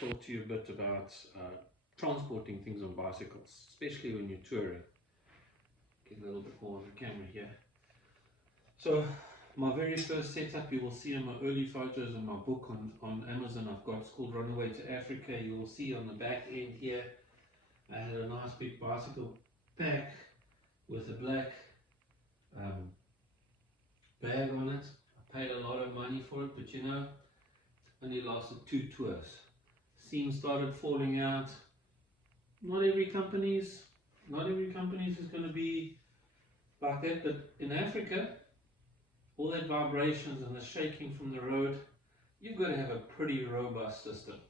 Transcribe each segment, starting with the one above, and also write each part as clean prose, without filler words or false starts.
talk to you a bit about transporting things on bicycles, especially when you're touring. Get a little bit more of the camera here. So my very first setup, you will see in my early photos in my book on Amazon I've got, it's called Runaway to Africa. You will see on the back end here, I had a nice big bicycle pack with a black bag on it. I paid a lot of money for it, but you know, only lasted 2 tours. Seams started falling out. Not every company's is going to be like that, but in Africa, all that vibrations and the shaking from the road, you've got to have a pretty robust system.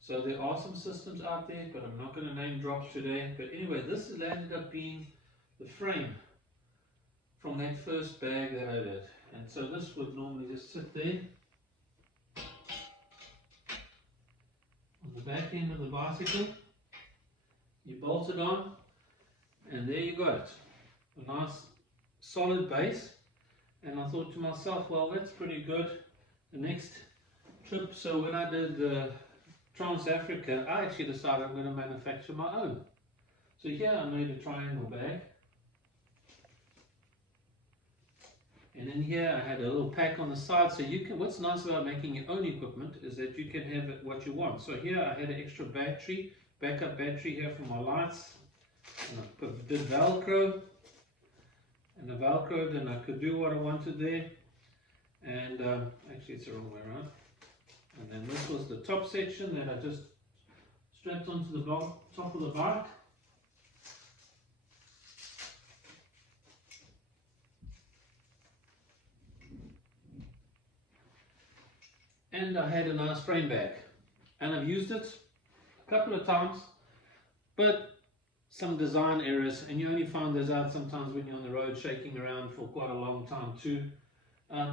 So there are some systems out there, but I'm not going to name drop today. But anyway, this ended up being the frame from that first bag that I did. And so this would normally just sit there on the back end of the bicycle. You bolt it on, and there you got it. A nice solid base. And I thought to myself, well, that's pretty good. The next trip, so when I did Trans-Africa, I actually decided I'm going to manufacture my own. So here I made a triangle bag. And in here I had a little pack on the side, so you can, what's nice about making your own equipment is that you can have it what you want. So here I had an extra battery, backup battery here for my lights. And I did Velcro, and the Velcro, then I could do what I wanted there. And actually it's the wrong way around. And then this was the top section that I just strapped onto the top of the bike. And I had a nice frame bag, and I've used it a couple of times, but some design errors, and you only find those out sometimes when you're on the road shaking around for quite a long time too.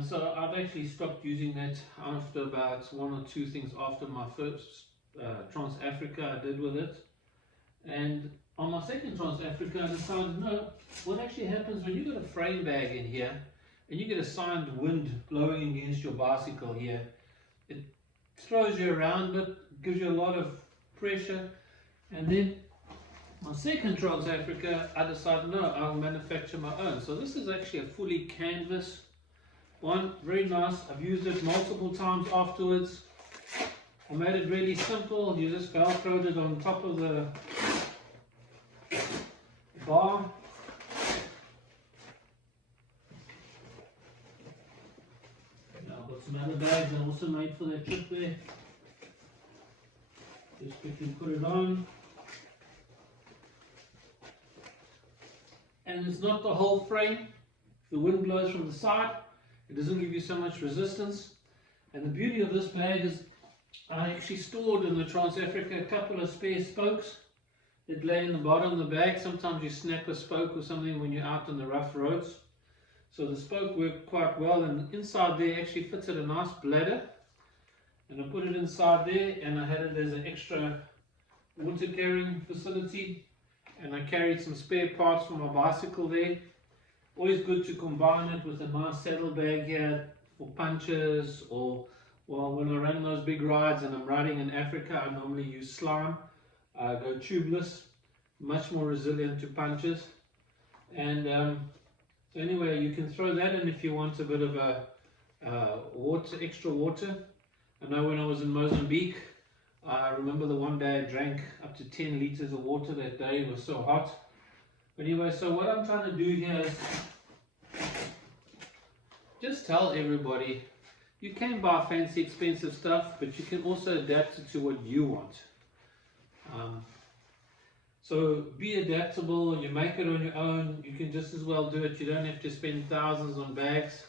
So I've actually stopped using that after about 1 or 2 things after my first Trans-Africa I did with it. And on my second Trans-Africa I decided, no, what actually happens when you got a frame bag in here and you get a silent wind blowing against your bicycle here, it throws you around, but gives you a lot of pressure. And then my second Trans-Africa, I decided, no, I'll manufacture my own. So this is actually a fully canvas one, very nice. I've used it multiple times afterwards. I made it really simple. You just velcroed it on top of the bar. Now I've got some other bags I also made for that trip there. Just quickly put it on. And it's not the whole frame. If the wind blows from the side, it doesn't give you so much resistance. And the beauty of this bag is I actually stored in the Trans-Africa a couple of spare spokes that lay in the bottom of the bag. Sometimes you snap a spoke or something when you're out on the rough roads. So the spoke worked quite well, and inside there actually fitted a nice bladder. And I put it inside there, and I had it as an extra water carrying facility. And I carried some spare parts for my bicycle there. Always good to combine it with a nice saddle bag here for punches, or well, when I run those big rides and I'm riding in Africa, I normally use slime. I go tubeless, much more resilient to punches. And so anyway, you can throw that in if you want a bit of a extra water. I know when I was in Mozambique, I remember the one day I drank up to 10 liters of water that day. It was so hot. Anyway, so what I'm trying to do here is just tell everybody you can buy fancy expensive stuff, but you can also adapt it to what you want. So be adaptable. You make it on your own. You can just as well do it. You don't have to spend thousands on bags.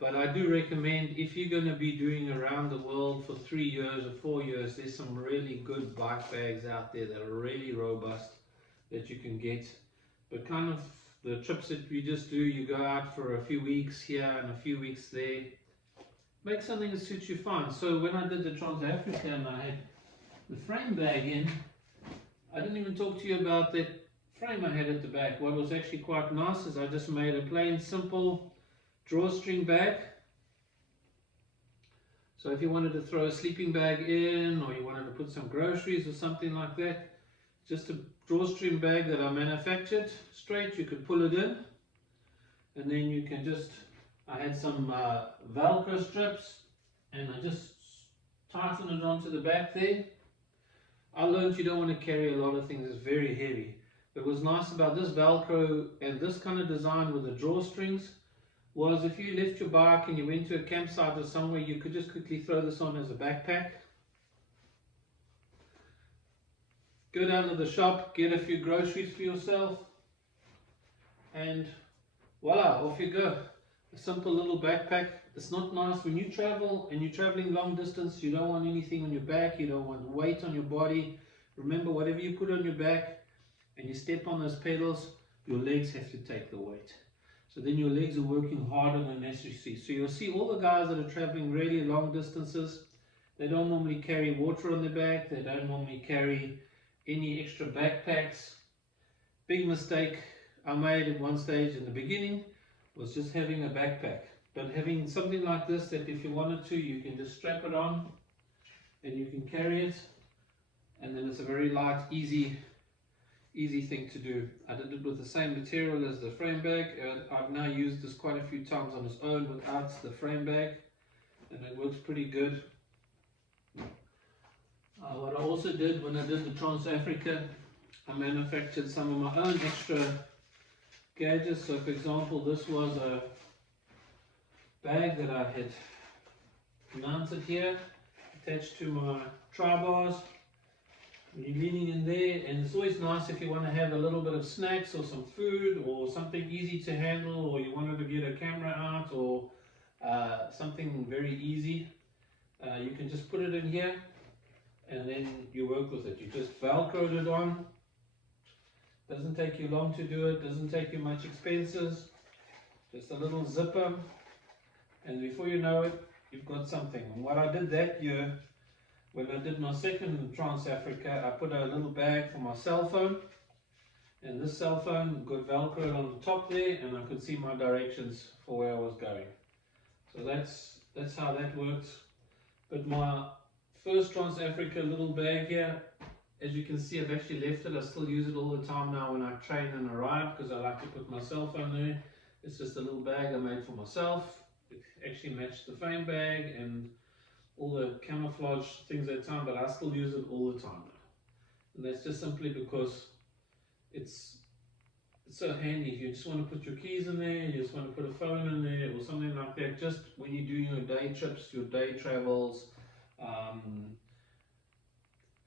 But I do recommend, if you're going to be doing around the world for 3 years or 4 years, there's some really good bike bags out there that are really robust that you can get. But kind of the trips that we just do, you go out for a few weeks here and a few weeks there. Make something that suits you fine. So when I did the Trans-Africa and I had the frame bag in, I didn't even talk to you about that frame I had at the back. What was actually quite nice is I just made a plain simple drawstring bag. So if you wanted to throw a sleeping bag in, or you wanted to put some groceries or something like that, just a drawstring bag that I manufactured straight, you could pull it in, and then you can just, I had some Velcro strips, and I just tighten it onto the back there. I learned you don't want to carry a lot of things, it's very heavy. But what's nice about this Velcro and this kind of design with the drawstrings was if you left your bike and you went to a campsite or somewhere, you could just quickly throw this on as a backpack. Go down to the shop, get a few groceries for yourself, and voila, off you go. A simple little backpack. It's not nice when you travel and you're traveling long distance, you don't want anything on your back, you don't want weight on your body. Remember, whatever you put on your back and you step on those pedals, your legs have to take the weight. So then your legs are working harder than necessary. So you'll see all the guys that are traveling really long distances, they don't normally carry water on their back, they don't normally carry any extra backpacks. Big mistake I made at one stage in the beginning was just having a backpack. But having something like this that if you wanted to, you can just strap it on and you can carry it, and then it's a very light, easy thing to do. I did it with the same material as the frame bag. I've now used this quite a few times on its own without the frame bag, and it works pretty good. What I also did when I did the Trans-Africa, I manufactured some of my own extra gadgets. So for example, this was a bag that I had mounted here, attached to my tri-bars. You're leaning in there, and it's always nice if you want to have a little bit of snacks or some food or something easy to handle, or you wanted to get a camera out or something very easy. You can just put it in here and then you work with it. You just velcroed it on. Doesn't take you long to do it, doesn't take you much expenses. Just a little zipper, and before you know it, you've got something. And what I did that year, when I did my second Trans-Africa, I put a little bag for my cell phone, and this cell phone got velcroed on the top there, and I could see my directions for where I was going. So that's how that works. But my first Trans-Africa little bag here, as you can see, I've actually left it. I still use it all the time now when I train and I ride, because I like to put my cell phone there. It's just a little bag I made for myself. It actually matched the frame bag and all the camouflage things at the time, but I still use it all the time now. And that's just simply because it's so handy. If you just want to put your keys in there, you just want to put a phone in there or something like that, just when you're doing your day trips, your day travels,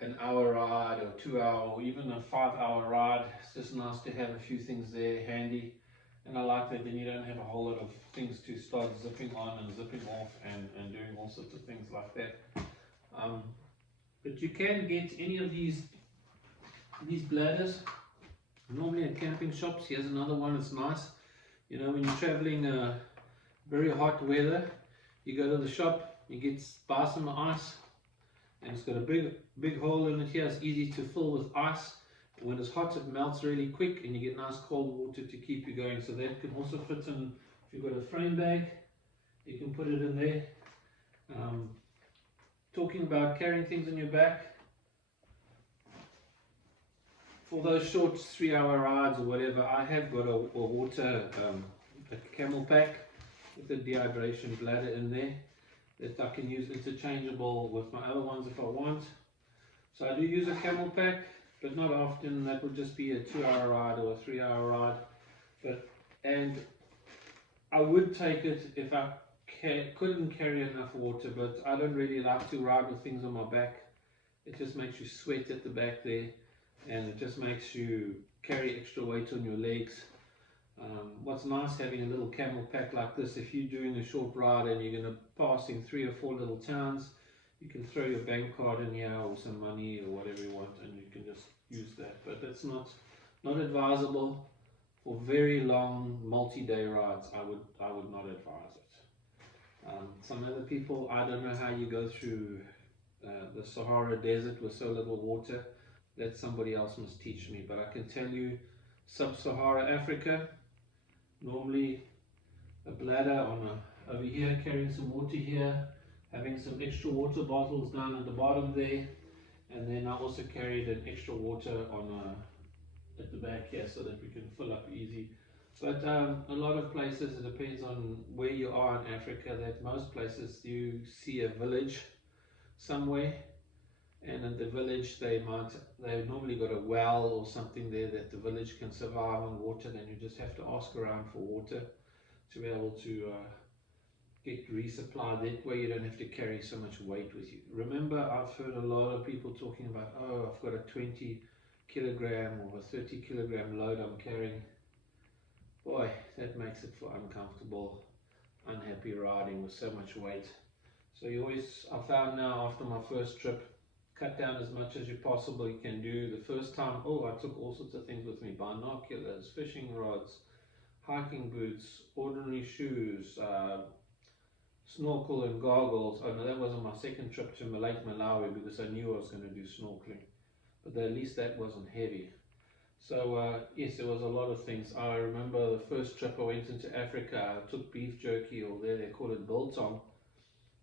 an hour ride or 2 hour or even a 5 hour ride, it's just nice to have a few things there handy. And I like that then you don't have a whole lot of things to start zipping on and zipping off and doing all sorts of things like that. But you can get any of these bladders normally at camping shops. Here's another one. It's nice, you know, when you're traveling very hot weather, you go to the shop, you buy some ice, and it's got a big hole in it here. It's easy to fill with ice. When it's hot, it melts really quick, and you get nice cold water to keep you going. So that can also fit in. If you've got a frame bag, you can put it in there. Talking about carrying things on your back, for those short 3 hour rides or whatever, I have got a water, a camel pack with a dehydration bladder in there that I can use interchangeable with my other ones if I want. So I do use a camel pack, but not often. That would just be a 2 hour ride or a 3 hour ride. And I would take it if I couldn't carry enough water, but I don't really like to ride with things on my back. It just makes you sweat at the back there, and it just makes you carry extra weight on your legs. What's nice having a little camel pack like this, if you're doing a short ride and you're going to pass in 3 or 4 little towns, you can throw your bank card in here or some money or whatever you want, and you can just use that. But that's not advisable for very long multi-day rides. I would not advise it. Some other people, I don't know how you go through the Sahara Desert with so little water. That somebody else must teach me. But I can tell you, sub-Sahara Africa, normally a bladder over here carrying some water here, having some extra water bottles down at the bottom there, and then I also carried an extra water on at the back here so that we can fill up easy. But a lot of places, it depends on where you are in Africa, that most places you see a village somewhere, and in the village they've normally got a well or something there that the village can survive on water. Then you just have to ask around for water to be able to get resupplied. That way you don't have to carry so much weight with you. Remember, I've heard a lot of people talking about, oh, I've got a 20 kilogram or a 30 kilogram load I'm carrying. Boy, that makes it for uncomfortable, unhappy riding with so much weight. So you always, I found now after my first trip, cut down as much as you possibly can do. The first time, oh, I took all sorts of things with me: binoculars, fishing rods, hiking boots, ordinary shoes, snorkel and goggles. Oh no, that wasn't my second trip to Lake Malawi because I knew I was going to do snorkeling, but at least that wasn't heavy. So yes, there was a lot of things. I remember the first trip I went into Africa, I took beef jerky, or there they call it biltong,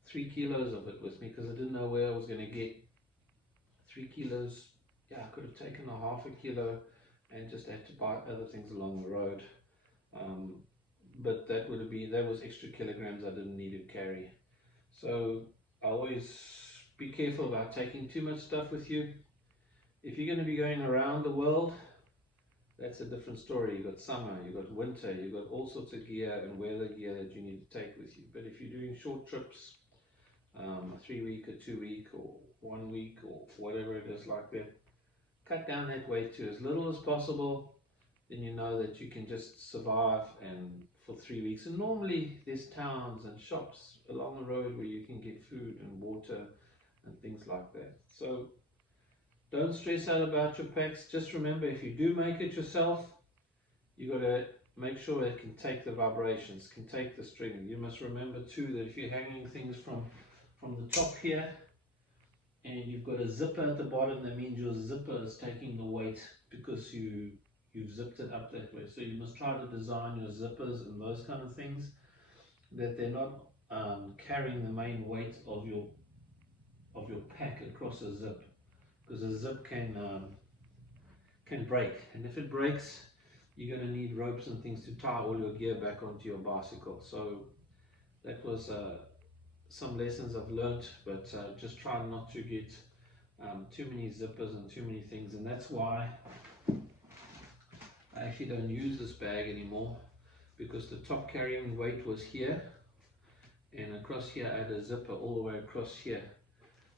3 kilos of it with me because I didn't know where I was going to get 3 kilos. Yeah, I could have taken a half a kilo and just had to buy other things along the road. But that was extra kilograms I didn't need to carry. So I always be careful about taking too much stuff with you. If you're going to be going around the world, that's a different story. You've got summer, you've got winter, you've got all sorts of gear and weather gear that you need to take with you. But if you're doing short trips, a 3-week or 2-week or 1 week or whatever it is like that, cut down that weight to as little as possible. Then you know that you can just survive and for 3 weeks. And normally there's towns and shops along the road where you can get food and water and things like that. So don't stress out about your packs. Just remember, if you do make it yourself, you got to make sure it can take the vibrations, can take the string. You must remember too that if you're hanging things from the top here and you've got a zipper at the bottom, that means your zipper is taking the weight because you've zipped it up that way. So you must try to design your zippers and those kind of things that they're not carrying the main weight of your pack across a zip, because a zip can break, and if it breaks, you're going to need ropes and things to tie all your gear back onto your bicycle. So that was some lessons I've learnt, but just try not to get too many zippers and too many things. And that's why I actually don't use this bag anymore, because the top carrying weight was here, and across here I had a zipper all the way across here,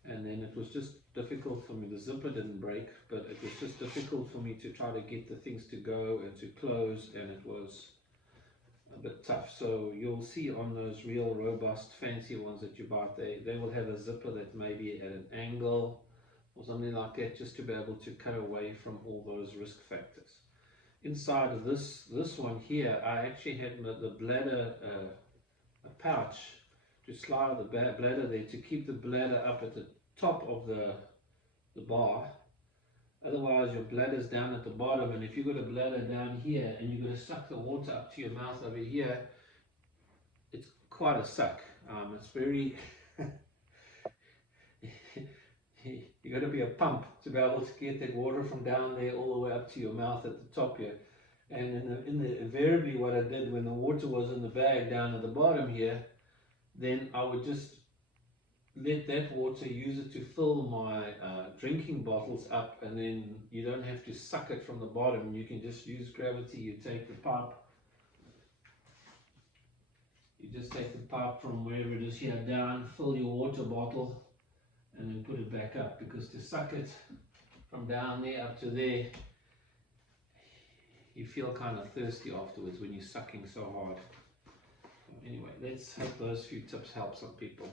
and then it was just difficult for me. The zipper didn't break, but it was just difficult for me to try to get the things to go and to close, and it was a bit tough. So you'll see on those real robust fancy ones that you buy, they will have a zipper that may be at an angle or something like that, just to be able to cut away from all those risk factors. Inside of this one here, I actually had the bladder, a pouch to slide the bladder there, to keep the bladder up at the top of the bar. Otherwise your bladder's down at the bottom, and if you've got a bladder down here and you've got to suck the water up to your mouth over here, it's quite a suck. It's very you got to be a pump to be able to get that water from down there all the way up to your mouth at the top here. And invariably what I did when the water was in the bag down at the bottom here, then I would just let that water, use it to fill my drinking bottles up, and then you don't have to suck it from the bottom. You can just use gravity. You take the pipe, you just take the pipe from wherever it is here down, fill your water bottle, and then put it back up, because to suck it from down there up to there, you feel kind of thirsty afterwards when you're sucking so hard. So anyway, let's hope those few tips help some people.